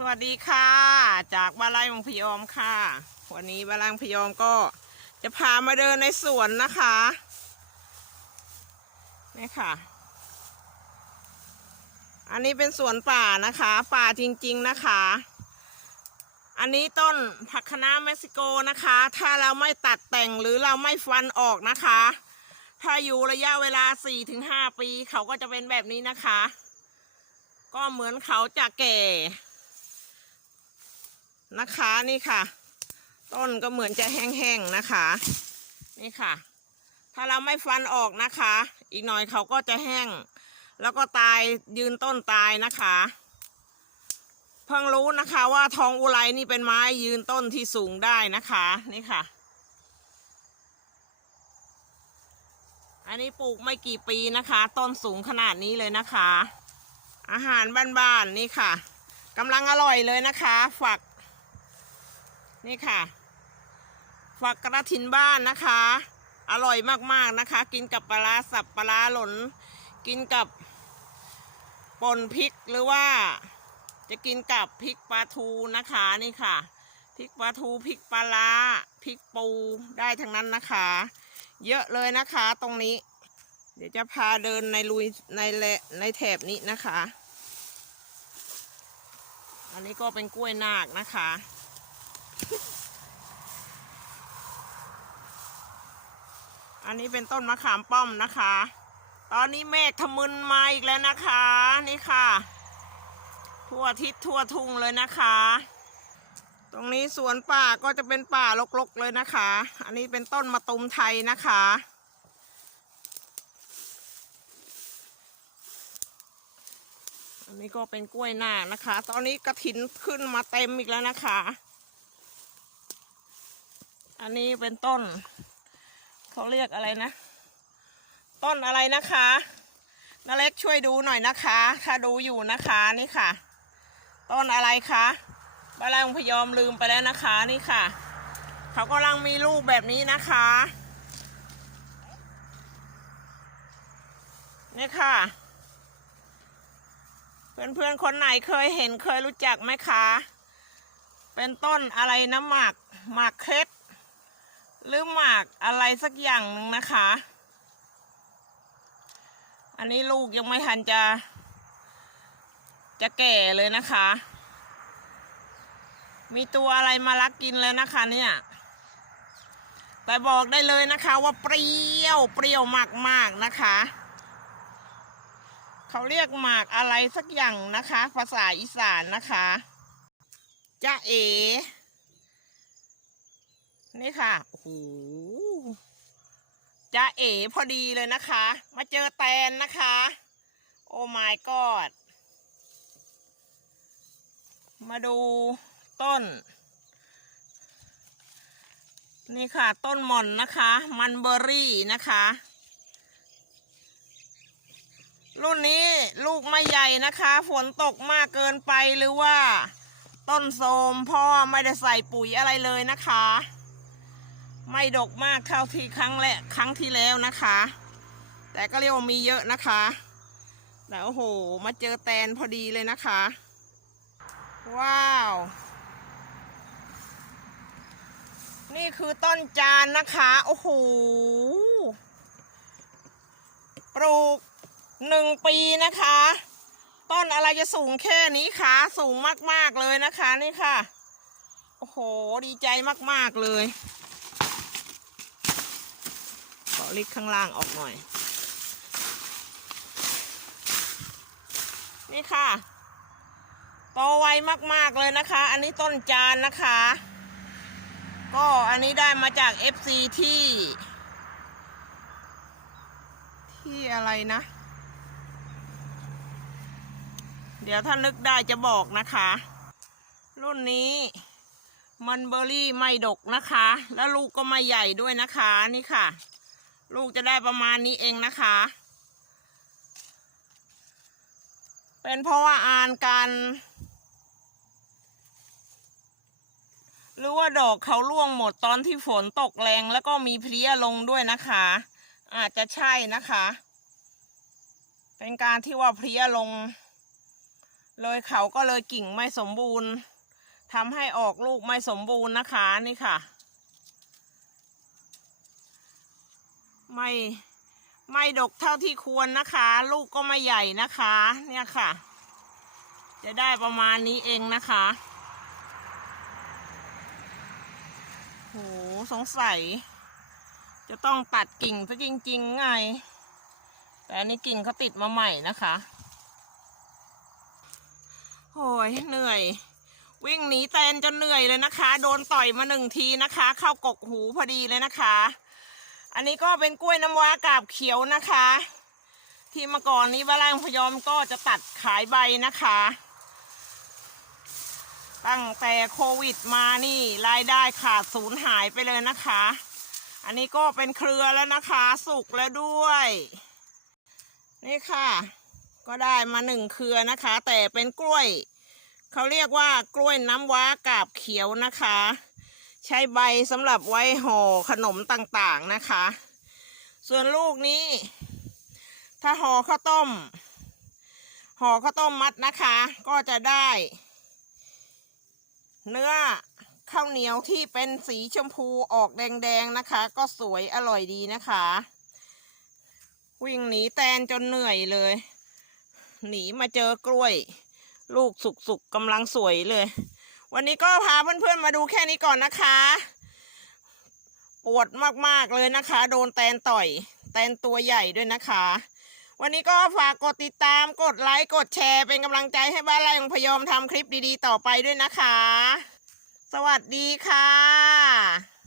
สวัสดีค่ะ จากบ้านไร่มังพยอมค่ะ วันนี้บ้านไร่มังพยอมก็จะพามาเดินในสวนนะคะนี่ค่ะ อันนี้เป็นสวนป่านะคะ ป่าจริงๆนะคะ อันนี้ต้นผักคะน้าเม็กซิโกนะคะ ถ้าเราไม่ตัดแต่งหรือเราไม่ฟันออกนะคะ ถ้าอยู่ระยะเวลา 4-5 ปี เขาก็จะเป็นแบบนี้นะคะ ก็เหมือนเขาจะแก่ นะคะนี่ค่ะ ต้นก็เหมือนจะแห้งๆนะคะ นี่ค่ะ ถ้าเราไม่ฟันออกนะคะ อีกหน่อยเขาก็จะแห้ง แล้วก็ตายยืนต้นตายนะคะ เพิ่งรู้นะคะว่าทองอุไรนี่เป็นไม้ยืนต้นที่สูงได้นะคะนี่ค่ะ อันนี้ปลูกไม่กี่ปีนะคะ ต้นสูงขนาดนี้เลยนะคะ อาหารบ้านๆนี่ค่ะกำลังอร่อยเลยนะคะฝัก นี่ค่ะฝักกระถินบ้านนะคะ อร่อยมากๆนะคะ กินกับปลาสับปลาร้าหล่นกินกับป่นพริกหรือว่า จะกินกับพริกปลาทูนะคะนี่ค่ะพริกปลาทูพริกปลาร้าพริกปูได้ทั้งนั้นนะคะ เยอะเลยนะคะตรงนี้ เดี๋ยวจะพาเดินในลุยในแหละในแถบนี้นะคะ อันนี้ก็เป็นกล้วยนาคนะคะ อันนี้เป็นต้นมะขามป้อมนะคะ ตอนนี้เมฆทะมึนมาอีกแล้วนะคะ นี่ค่ะ ทั่วทิศทั่วทุ่งเลยนะคะ ตรงนี้สวนป่าก็จะเป็นป่ารกๆเลยนะคะ อันนี้เป็นต้นมะตูมไทยนะคะอันนี้ก็เป็นกล้วยหน้านะคะ ตอนนี้กระถินขึ้นมาเต็มอีกแล้วนะคะ อันนี้เป็นต้น เขาเรียกอะไรนะ ต้นอะไรนะคะนาเล็กช่วยดูหน่อยนะคะ ถ้าดูอยู่นะคะนี่ค่ะ ต้นอะไรคะบ้านแรงพยอมลืมไปแล้วนะคะนี่ค่ะ เขากำลังมีลูกแบบนี้นะคะนี่ค่ะ เพื่อนๆคนไหนเคยเห็นเคยรู้จักไหมคะ เป็นต้นอะไรนะหมากหมากเคล็ด หรือหมากอะไรสักอย่างหนึ่งนะคะ อันนี้ลูกยังไม่ทันจะ จะแก่เลยนะคะ มีตัวอะไรมาลักกินแล้วนะคะเนี่ยแต่บอกได้เลยนะคะว่าเปรี้ยวเปรี้ยวมากๆนะคะ เขาเรียกหมากอะไรสักอย่างนะคะ ภาษาอีสานนะคะจ้าเอ๋ นี่ค่ะโอ้โหจ้าเอ๋พอดีเลยนะคะ มาเจอแตนนะคะ โอ้ my god มาดูต้น นี่ค่ะ ต้นหม่อนนะคะ มันเบอร์รี่นะคะ รุ่นนี้ลูกไม่ใหญ่นะคะ ฝนตกมากเกินไปหรือว่า ต้นโทรมพ่อไม่ได้ใส่ปุ๋ยอะไรเลยนะคะ ไม่ดกมากเท่าที่ครั้งแรกครั้งที่แล้วนะคะ แต่ก็เรียกว่ามีเยอะนะคะแต่โอ้โห มาเจอแตนพอดีเลยนะคะ ว้าว นี่คือต้นจานนะคะ โอ้โห ปลูกหนึ่งปีนะคะ ต้นอะไรจะสูงแค่นี้คะสูงมาก ๆ เลยนะคะนี่ค่ะ โอ้โห ดีใจมาก ๆ เลย ขอลิกข้างล่างออกหน่อย นี่ค่ะโตไวมากๆเลยนะคะ อันนี้ต้นจานนะคะ ก็อันนี้ได้มาจาก FC ที่ ที่อะไรนะ เดี๋ยวถ้านึกได้จะบอกนะคะ รุ่นนี้มันเบอร์รี่ไม่ดกนะคะ แล้วลูกก็ไม่ใหญ่ด้วยนะคะนี่ค่ะ ลูกจะได้ประมาณนี้เองนะคะ เป็นเพราะว่าอ่านการหรือว่าดอกเขาร่วงหมดตอนที่ฝนตกแรงแล้วก็มีเพลี้ยลงด้วยนะคะ อาจจะใช่นะคะ เป็นการที่ว่าเพลี้ยลง เลยเขาก็เลยกิ่งไม่สมบูรณ์ทำให้ออกลูกไม่สมบูรณ์นะคะนี่ค่ะ ไม่ไม่ดกเท่าที่ควรนะคะ ลูกก็ไม่ใหญ่นะคะ เนี่ยค่ะ จะได้ประมาณนี้เองนะคะโหสงสัย จะต้องตัดกิ่งซะจริง ๆ ไง แต่อันนี้กิ่งเขาติดมาใหม่นะคะโอ้ยเหนื่อย วิ่งหนีแตนจนเหนื่อยเลยนะคะ โดนต่อยมาหนึ่งทีนะคะ เข้ากกหูพอดีเลยนะคะ อันนี้ก็เป็นกล้วยน้ำว้ากาบเขียวนะคะ ที่เมื่อก่อนนี้บ้านแรงพยอมก็จะตัดขายใบนะคะ ตั้งแต่โควิดมานี่รายได้ขาดสูญหายไปเลยนะคะ อันนี้ก็เป็นเครือแล้วนะคะ สุกแล้วด้วย นี่ค่ะ ก็ได้มาหนึ่งเครือนะคะ แต่เป็นกล้วย เขาเรียกว่ากล้วยน้ำว้ากาบเขียวนะคะ ใช้ใบสำหรับไว้ห่อขนมต่างๆนะคะ ส่วนลูกนี้ ถ้าห่อข้าวต้มห่อข้าวต้มมัดนะคะ ก็จะได้ เนื้อข้าวเหนียวที่เป็นสีชมพูออกแดงๆนะคะ ก็สวยอร่อยดีนะคะ วิ่งหนีแตนจนเหนื่อยเลย หนีมาเจอกล้วย ลูกสุกๆกำลังสวยเลย วันนี้ก็พาเพื่อนๆมาดูแค่นี้ก่อนนะคะ ปวดมากๆเลยนะคะ โดนแตนต่อย แตนตัวใหญ่ด้วยนะคะ วันนี้ก็ฝากกดติดตามกดไลค์กดแชร์เป็นกำลังใจให้บ้านไร่ของพยอมทำคลิปดีๆต่อไปด้วยนะคะ สวัสดีค่ะ